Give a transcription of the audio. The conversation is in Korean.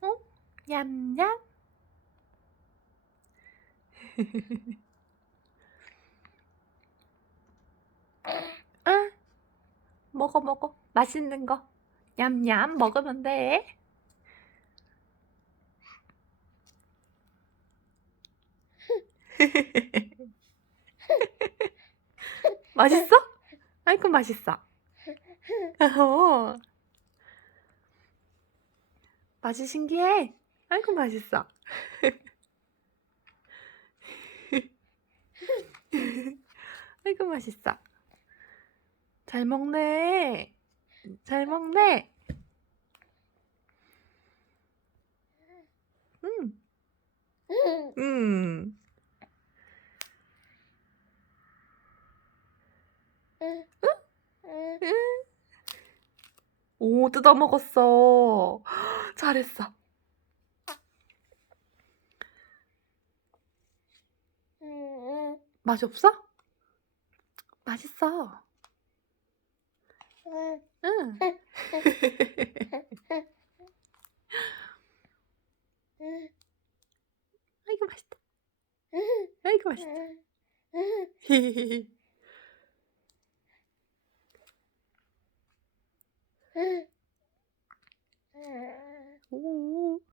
어? 냠냠. 응. 먹어 먹어. 맛있는 거. 냠냠 먹으면 돼. 맛있어? 아이고 맛있어. 어. 맛이 신기해. 아이고 맛있어. 아이고 맛있어. 잘 먹네. 잘 먹네. 음. 음. 오, 뜯어 먹었어. 잘했어. 맛이 없어? 맛있어. 응. 아이고 맛있다. 아이고 맛있다.